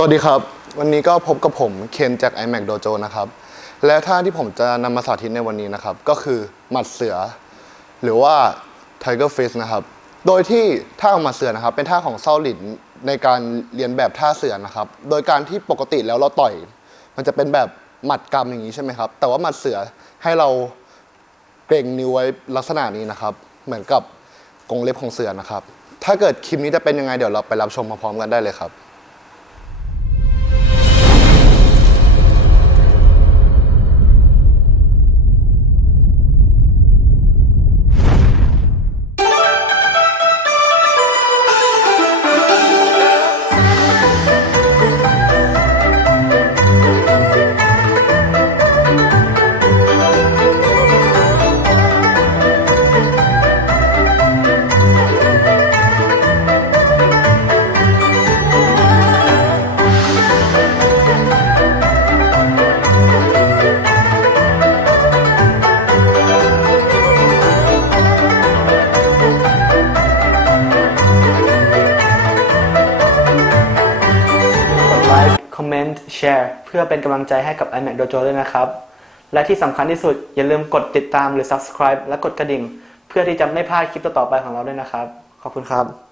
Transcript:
สวัสดีครับ วันนี้ก็พบกับผมเคนจาก iMac Dojo นะครับ และท่าที่ผมจะนำมาสาธิตในวันนี้นะครับ ก็คือหมัดเสือ หรือว่า Tiger Fist นะครับ โดยที่ท่าของหมัดเสือนะครับ เป็นท่าของเซาหลินในการเรียนแบบท่าเสือนะครับ โดยการที่ปกติแล้วเราต่อย มันจะเป็นแบบหมัดกำอย่างนี้ใช่ไหมครับ แต่ว่าหมัดเสือให้เราเกรงนิ้วไว้ลักษณะนี้นะครับ เหมือนกับกรงเล็บของเสือนะครับ ถ้าเกิดคลิปนี้จะเป็นยังไงเดี๋ยวเราไปรับชมมาพร้อมกันได้เลยครับ ค์คอมเมนต์แชร์เพื่อเป็นกำลังใจให้กับ iMac Dojo ด้วยนะครับ และที่สำคัญที่สุดอย่าลืมกดติดตามหรือ subscribe และกดกระดิ่ง เพื่อที่จะไม่พลาดคลิปต่อๆไปของเราด้วยนะครับ ขอบคุณครับ